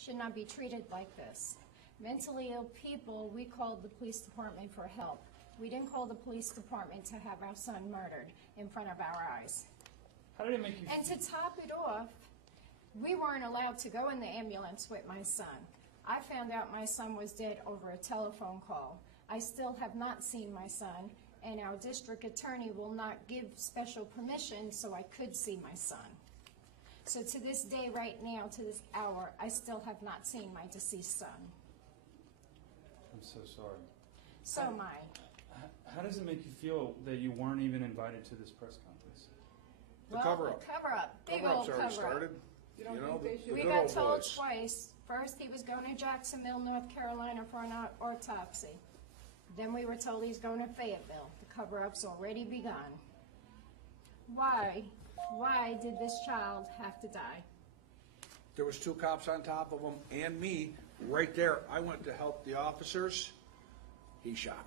should not be treated like this. Mentally ill people, we called the police department for help. We didn't call the police department to have our son murdered in front of our eyes. How did it make you And to top it off, we weren't allowed to go in the ambulance with my son. I found out my son was dead over a telephone call. I still have not seen my son, and our district attorney will not give special permission so I could see my son. So to this day, right now, to this hour, I still have not seen my deceased son. I'm so sorry. So am I. How does it make you feel that you weren't even invited to this press conference? The cover-up. The cover-up. Big Cover-up's old already cover-up. started. You don't think they should? We got told twice. First, he was going to Jacksonville, North Carolina for an autopsy. Then we were told he's going to Fayetteville. The cover-up's already begun. Why did this child have to die? There was 2 cops on top of him and me right there. I went to help the officers. He shot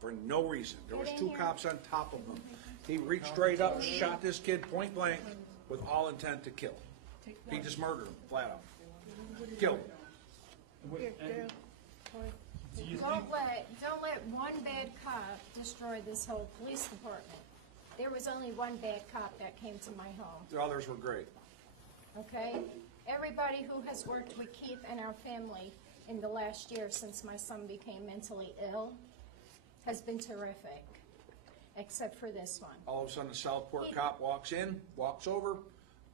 for no reason. There was 2 cops on top of him. He reached straight up, shot this kid point blank with all intent to kill. He just murdered him, flat out. Killed him. Do you think, Don't let one bad cop destroy this whole police department. There was only one bad cop that came to my home. The others were great. Okay? Everybody who has worked with Keith and our family in the last year since my son became mentally ill has been terrific, except for this one. All of a sudden, the Southport cop walks in, walks over,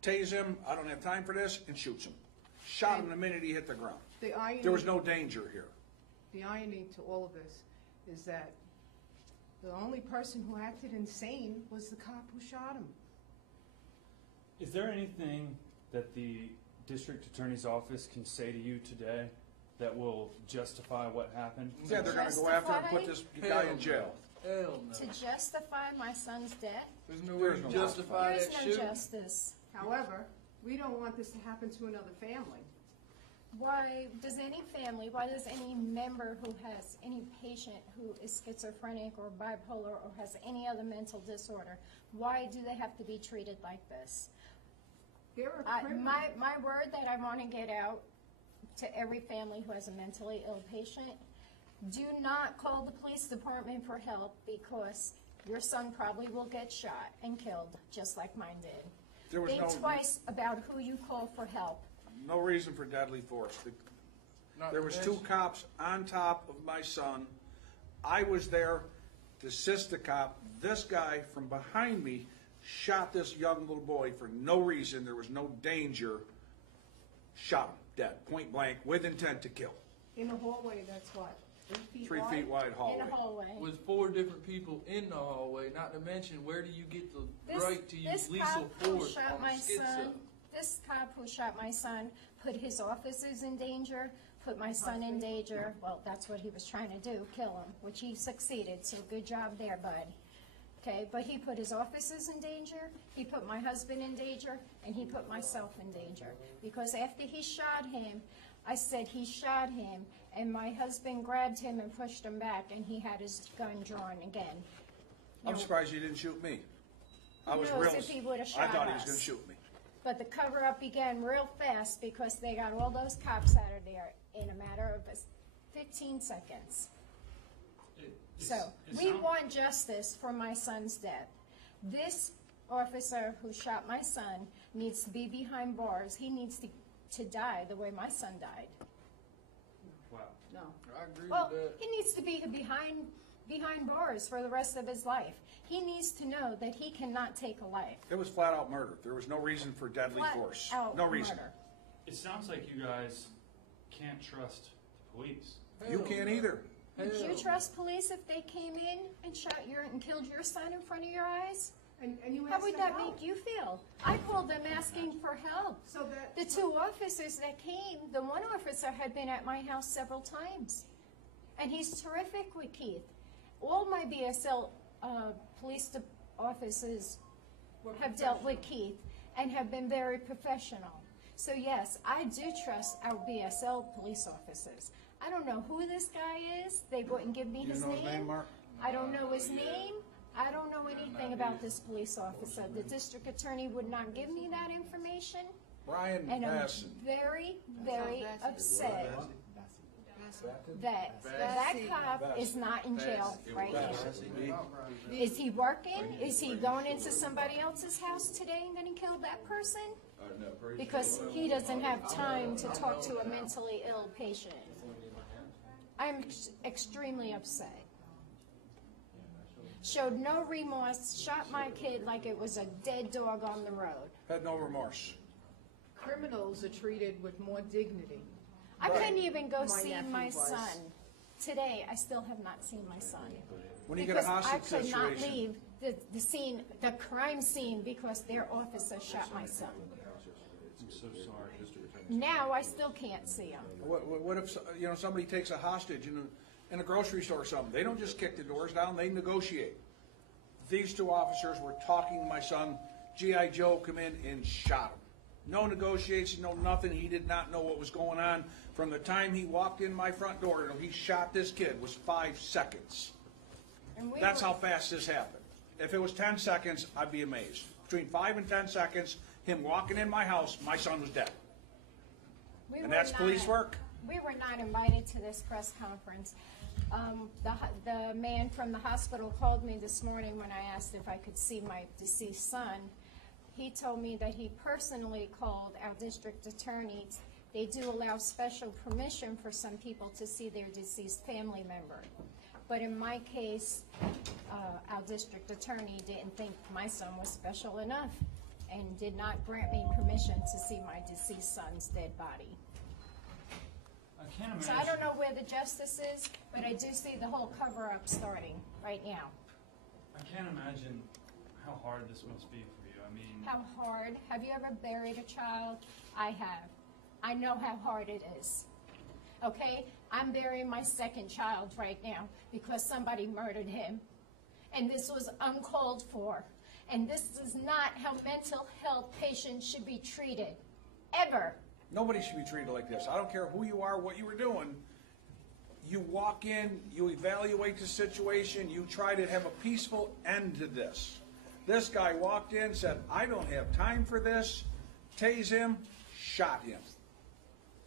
tase him, I don't have time for this, and shoots him. Shot him the minute he hit the ground. There was no danger here. The irony to all of this is that the only person who acted insane was the cop who shot him. is there anything that the district attorney's office can say to you today that will justify what happened? Yeah, they're gonna go after him and put this guy in jail. Hell no. To justify my son's death? There's no way to justify There is that no shooting. justice. However, we don't want this to happen to another family. Why does any family, why does any member who has any patient who is schizophrenic or bipolar or has any other mental disorder, why do they have to be treated like this? There are criminals. My word that I want to get out to every family who has a mentally ill patient, do not call the police department for help because your son probably will get shot and killed just like mine did. There was Think twice about who you call for help. no reason for deadly force. There was 2 cops on top of my son. I was there to assist the cop. This guy from behind me shot this young little boy for no reason. There was no danger. Shot him dead, point blank, with intent to kill. In a hallway that's what, 3 feet 3 wide? feet wide In hallway. a hallway. With 4 different people in the hallway, not to mention where do you get the right to use This lethal cop who force shot on my a schizo? son, this cop who shot my son put his officers in danger, put my son in danger. Well, that's what he was trying to do, kill him, which he succeeded, so good job there, bud. Okay, but he put his officers in danger, he put my husband in danger, and he put myself in danger. Because after he shot him, I said he shot him, and my husband grabbed him and pushed him back, and he had his gun drawn again. I'm surprised you didn't shoot me. I was Who knows real. if he would've I shot thought he was us. going to shoot me. But the cover-up began real fast because they got all those cops out of there in a matter of 15 seconds. So, we want justice for my son's death. This officer who shot my son needs to be behind bars. He needs to die the way my son died. Wow. No. I agree Well, with that. he needs to be behind bars for the rest of his life. He needs to know that he cannot take a life. It was flat out murder. There was no reason for deadly Flat force. out No reason. murder. It sounds like you guys can't trust the police. You Hell can't no. either. Would you Hell trust police if they came in and shot your and killed your son in front of your eyes? And you How asked would for that help. make you feel? I called them asking for help. So that, The 2 officers that came, the one officer had been at my house several times. And he's terrific with Keith. All my BSL police officers have dealt with Keith and have been very professional. So yes, I do trust our BSL police officers. I don't know who this guy is. They wouldn't give me You his know his name, Mark? I don't know his name. I don't know anything about this police officer. The district attorney would not give me that information. Brian And I'm Basson. very, very That's upset that cop is not in jail right now. Is he working? Is he going into somebody else's house today and then he killed that person? Because he doesn't have time to talk to a mentally ill patient. I'm extremely upset. Showed no remorse, shot my kid like it was a dead dog on the road. Had no remorse. Criminals are treated with more dignity. I couldn't even go My see nephew my was. son. Today, I still have not seen my son. When you get a hostage Because I could not situation, leave the scene, the crime scene, because their officer shot my son. I'm so sorry. Now, I still can't see him. what if somebody takes a hostage in a grocery store or something? They don't just kick the doors down; they negotiate. These two officers were talking to my son. G.I. Joe come in and shot him. No negotiation, no nothing. He did not know what was going on. From the time he walked in my front door till he shot this kid was 5 seconds. And we That's were- how fast this happened. If it was 10 seconds, I'd be amazed. Between 5 and 10 seconds, him walking in my house, my son was dead. we And were that's police work? We were not invited to this press conference. The man from the hospital called me this morning when I asked if I could see my deceased son. He told me that he personally called our district attorney. They do allow special permission for some people to see their deceased family member. But in my case, our district attorney didn't think my son was special enough and did not grant me permission to see my deceased son's dead body. I can't imagine. So I don't know where the justice is, but I do see the whole cover-up starting right now. I can't imagine how hard this must be for you. I mean, How hard? Have you ever buried a child? I have. I know how hard it is. Okay? I'm burying my second child right now because somebody murdered him. And this was uncalled for. And this is not how mental health patients should be treated. Ever. Nobody should be treated like this. I don't care who you are, what you were doing. You walk in, you evaluate the situation, you try to have a peaceful end to this. This guy walked in, said, I don't have time for this, tased him, shot him.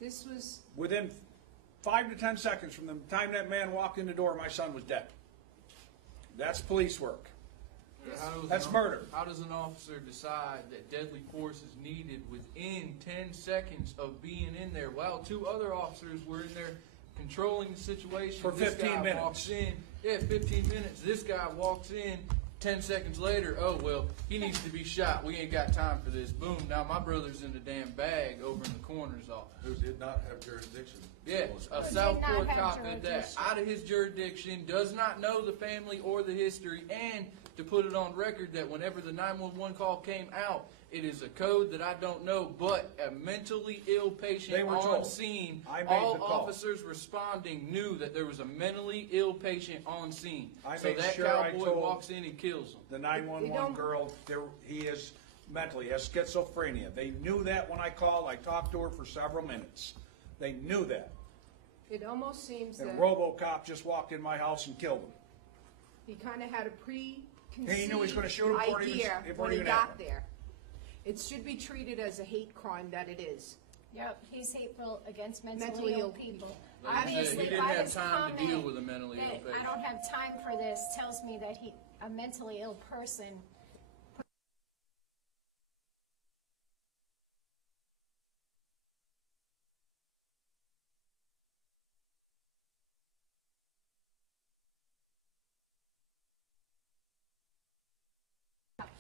This was, Within 5 to 10 seconds from the time that man walked in the door, my son was dead. That's police work. That's murder. How does an officer decide that deadly force is needed within 10 seconds of being in there while 2 other officers were in there controlling the situation? For 15 this guy minutes. Walks in, 15 minutes. This guy walks in. 10 seconds later, oh, well, he needs to be shot. We ain't got time for this. Boom. Now my brother's in the damn bag over in the coroner's office. Who did not have jurisdiction. Yes, a Did Southport not have cop at that. jurisdiction. Out of his jurisdiction, does not know the family or the history, and to put it on record that whenever the 911 call came out, it is a code that I don't know, but a mentally ill patient They were on told. scene. I made All the call. officers responding knew that there was a mentally ill patient on scene. I So made that sure I cowboy told walks in and kills him. The 911 girl, he is mentally, he has schizophrenia. They knew that when I called. I talked to her for several minutes. They knew that. it almost seems that And RoboCop just walked in my house and killed him. he kind of had a preconceived He knew he was gonna shoot him before he was- idea before when it he even got happened. there. It should be treated as a hate crime that it is. Yep, he's hateful against mentally Mentally ill ill people. people. Like I said, Obviously, he didn't by have his time to deal comment with a mentally ill that patient. I don't have time for this tells me that a mentally ill person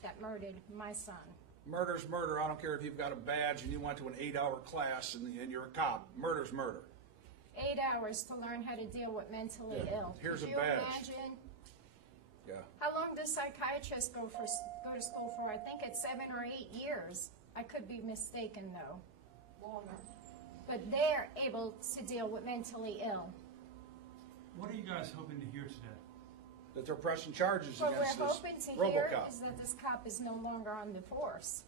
that murdered my son. Murder's murder. I don't care if you've got a badge and you went to an 8-hour class and you're a cop. Murder's murder. 8 hours to learn how to deal with mentally Yeah. ill. Here's Could a you badge. imagine? Yeah. How long does psychiatrists go to school for? I think it's 7 or 8 years. I could be mistaken though. Longer. But they're able to deal with mentally ill. what are you guys hoping to hear today? That they're pressing charges What we're against this hoping to hear RoboCop. is that this cop is no longer on the force.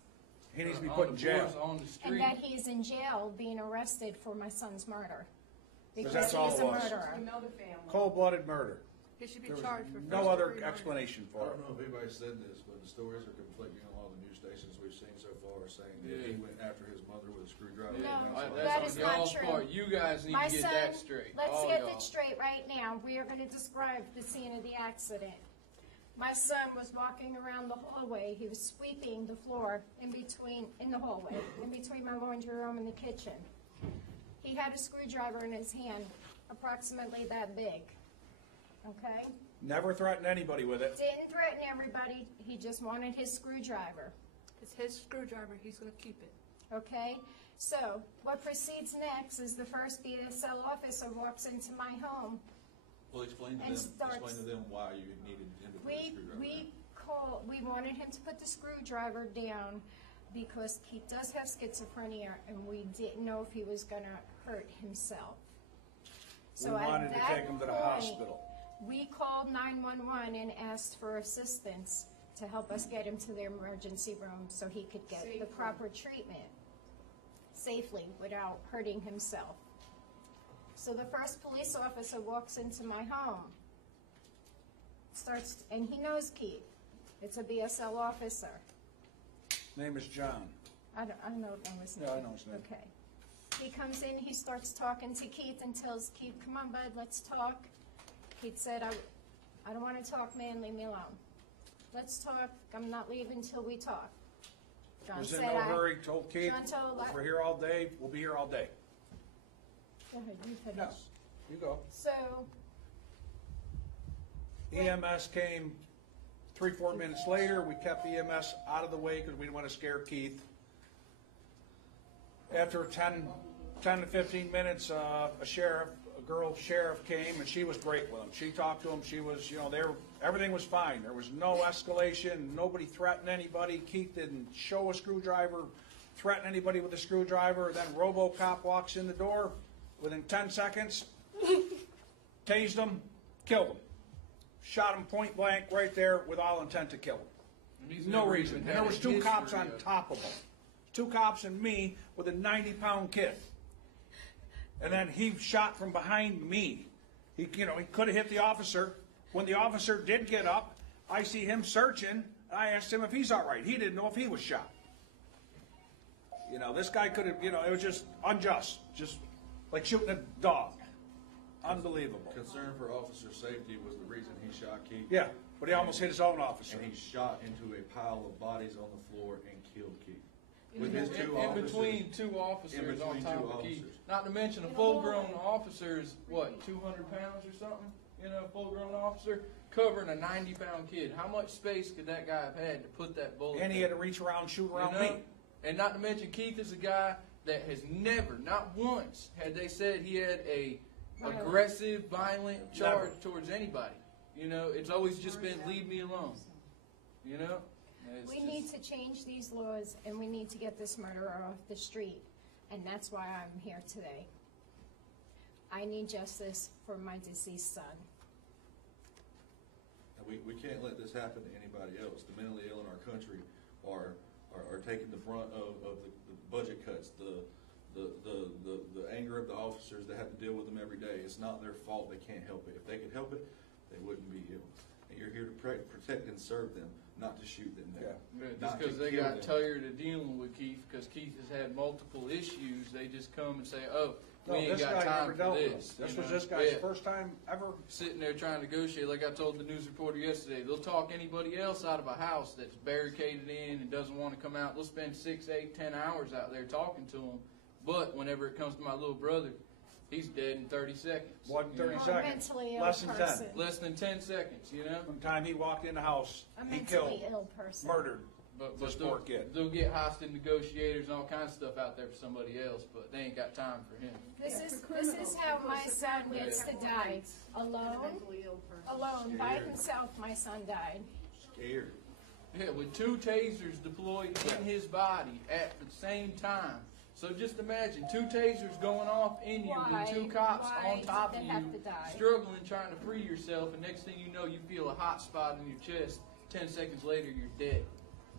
He needs to be On put in the jail. force, on the And street. that he's in jail being arrested for my son's murder. Because that's all he's it a was. murderer. Another family. Cold-blooded murder. He should be There was charged for no first other degree murder. explanation I for it. don't know if anybody said this, but the stories are conflicting on all the news stations we've seen so far, saying that he Yeah. went after his mother with a screwdriver. No. and that's why- That That's is on not y'all's true. part. You guys need My to get son, that straight. let's All get y'all. it straight right now. We are gonna describe the scene of the accident. My son was walking around the hallway. He was sweeping the floor in the hallway, in between my laundry room and the kitchen. He had a screwdriver in his hand, approximately that big. Okay? Never threatened anybody with it. Didn't threaten everybody. He just wanted his screwdriver. It's his screwdriver, he's gonna keep it. Okay? So, what proceeds next is the first BSL officer walks into my home. Well, explain to And them, starts- explain to them why you needed him to put a screwdriver. We wanted him to put the screwdriver down because he does have schizophrenia and we didn't know if he was gonna hurt himself. We So at wanted to that take him to the point, hospital. we called 911 and asked for assistance to help us get him to the emergency room so he could get the proper treatment safely without hurting himself. So the first police officer walks into my home, and he knows Keith. It's a BSL officer. Name is John. I don't know his name. Yeah, I know his name. Okay. He comes in, he starts talking to Keith and tells Keith, "Come on, bud, let's talk." Keith said, I don't want to talk, man, leave me alone. Let's talk, I'm not leaving till we talk. John Was in said, no hurry, told Keith, John told if we're here all day, we'll be here all day. Go ahead, you finish. Yes, you go. So, EMS came 3-4 minutes later. We kept EMS out of the way because we didn't want to scare Keith. After 10 to 15 minutes, a girl sheriff came, and she was great with him. She talked to him. She was, everything was fine. There was no escalation. Nobody threatened anybody. Keith didn't show a screwdriver, threaten anybody with a screwdriver. Then RoboCop walks in the door. Within 10 seconds, tased him, killed him. Shot him point blank right there with all intent to kill him. And he's No never reason. even And there had was a 2 cops history on of- top of him. 2 cops and me with a 90-pound kid. And then he shot from behind me. He could have hit the officer. When the officer did get up, I see him searching. I asked him if he's all right. He didn't know if he was shot. This guy could have, it was just unjust. Just like shooting a dog. Unbelievable. Concern for officer safety was the reason he shot Keith. Yeah, but he almost hit his own officer. And he shot into a pile of bodies on the floor and killed Keith. With his In 2 officers. between 2 officers In between on top 2 of Keith. officers. Not to mention a full-grown officer is, what, 200 pounds or something? Full-grown officer covering a 90-pound kid. How much space could that guy have had to put that bullet And he there? had to reach around and shoot around You know? me. And not to mention Keith is a guy that has never, not once, had they said he had a aggressive, violent charge towards anybody. It's always just been leave me alone. It's we just- need to change these laws and we need to get this murderer off the street. And that's why I'm here today. I need justice for my deceased son. And we can't let this happen to anybody else. The mentally ill in our country are taking the brunt of the budget cuts, the anger of the officers that have to deal with them every day. It's not their fault. They can't help it. If they could help it, they wouldn't be ill. And you're here to protect and serve them, not to shoot them down. Yeah, Not just to because they kill got them. tired of dealing with Keith, because Keith has had multiple issues, they just come and say, "Oh, we No, ain't this got guy time never for dealt with him. this." This you was know? this guy's Yeah. first time ever. Sitting there trying to negotiate, like I told the news reporter yesterday, they'll talk anybody else out of a house that's barricaded in and doesn't want to come out. They'll spend 6, 8, 10 hours out there talking to them. But whenever it comes to my little brother, he's dead in 30 seconds. What, you 30 know? Or a seconds? mentally ill Less than 10. person. Less than 10 seconds, From the time he walked in the house, A he mentally killed, ill person. murdered. But This they'll, poor kid. they'll get hostage negotiators and all kinds of stuff out there for somebody else, but they ain't got time for him. This is how my son gets to die. Alone, Mentally ill person. alone, by himself, my son died. Scared. Yeah, with 2 tasers deployed in his body at the same time. So just imagine 2 tasers going off in you Why? with 2 cops Why on top did of they have you, to die? struggling, trying to free yourself, and next thing you know, you feel a hot spot in your chest. 10 seconds later, you're dead.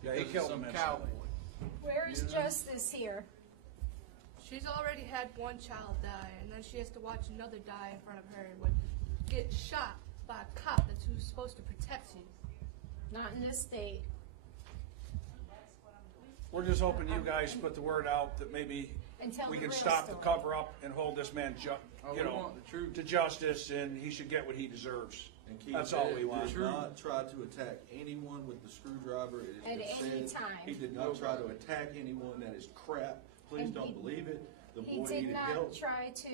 Yeah, he Because of killed some him cowboy. instantly. Where is You know? justice here? She's already had one child die, and then she has to watch another die in front of her and would get shot by a cop that's who's supposed to protect you. Not in this state. We're just hoping you guys put the word out that maybe And tell we the can real stop the story. cover up and hold this man, Oh, you we know, want the truth. to justice, and he should get what he deserves. And Keith That's all we want. did not try to attack anyone with the screwdriver. It has At been any said. time. He did not try to attack anyone. That is crap. Please And don't he- believe it. The He boy did needed not help, try to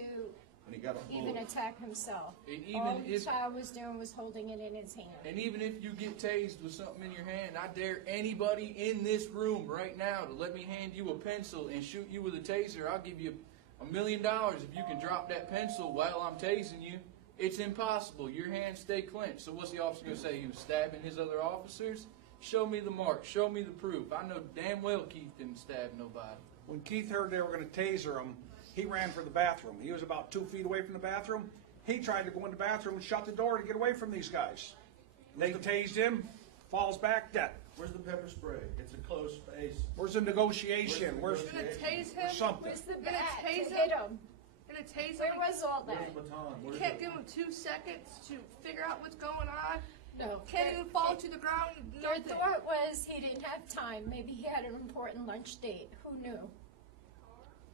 and he got a even bullet. attack himself. And All even the if, child was doing was holding it in his hand. and even if you get tased with something in your hand, I dare anybody in this room right now to let me hand you a pencil and shoot you with a taser. I'll give you $1 million if you can drop that pencil while I'm tasing you. It's impossible. Your hands stay clenched. So what's the officer going to say? He was stabbing his other officers? Show me the mark. Show me the proof. I know damn well Keith didn't stab nobody. When Keith heard they were going to taser him, he ran for the bathroom. He was about 2 feet away from the bathroom. He tried to go in the bathroom and shut the door to get away from these guys. They tased him, falls back dead. Where's the pepper spray? It's a closed space. Where's the negotiation? Where's Where's the Gonna tase him. something? Where's the Gonna bat to tase hit him? him? Gonna tase Where him. was all Where's that? the baton? You Where's can't the- give him 2 seconds to figure out what's going on. No. Can't even fall to the ground. Their Nothing. thought was he didn't have time. Maybe he had an important lunch date. Who knew?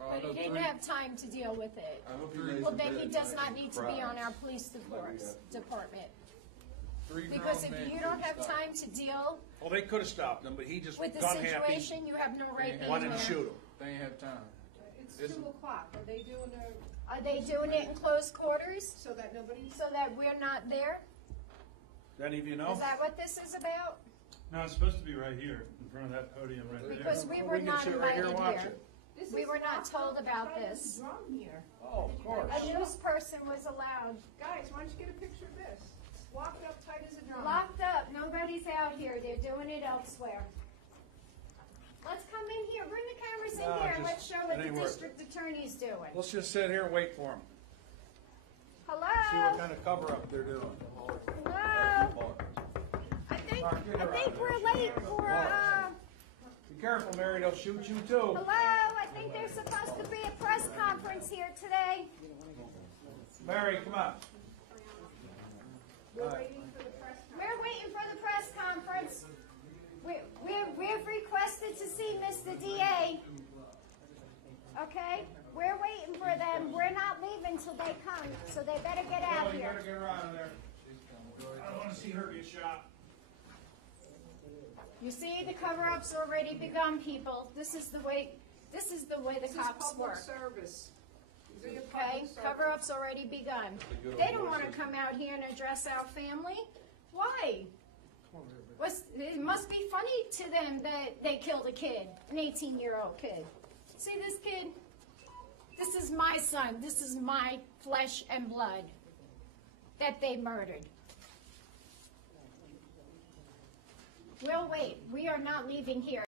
Oh, I But know he didn't three- have time to deal with it. I hope he lays Well, in then bed he at does night not and need to be on cries. our police department. three Because grown if men you don't couldn't have stop. time to deal Well, they could have stopped him, but he just with the gun happy, situation, you have no right being wanted to there. shoot him. They ain't have time. It's It's- 2 o'clock. Are they doing their, Are they doing it in closed quarters so that nobody? so that we're not there? Any of you know? Is that what this is about? No, it's supposed to be right here, in front of that podium right there. Because we Well, were can not sit right here and invited watch here. it. This We is were not locked told up. about Try to this. drum here. Oh, of course. A news person was allowed. Guys, why don't you get a picture of this? It's locked up tight as a drum. Locked up, nobody's out here, they're doing it elsewhere. Let's come in here, bring the cameras No, in here and just- let's show it what the ain't worth district attorney's doing. Let's just sit here and wait for him. See what Hello? kind of cover-up they're doing. Hello? I think we're late for, Be careful, Mary, they'll shoot you too. hello? I think there's supposed to be a press conference here today. Mary, come on. We're waiting for the press. We're waiting for the press conference. We've requested to see Mr. DA. Okay? We're waiting for them. We're not leaving till they come, so they better get out Oh, you here. better get her out of there. I don't want to see her get shot. You see, the cover-up's already begun, people. This is the way the This is cops public work. service. These are your Okay? public service. Cover-up's already begun. They don't want to come out here and address our family. Why? It must be funny to them that they killed a kid, an 18-year-old kid. See this kid? This is my son. This is my flesh and blood that they murdered. We'll wait. We are not leaving here.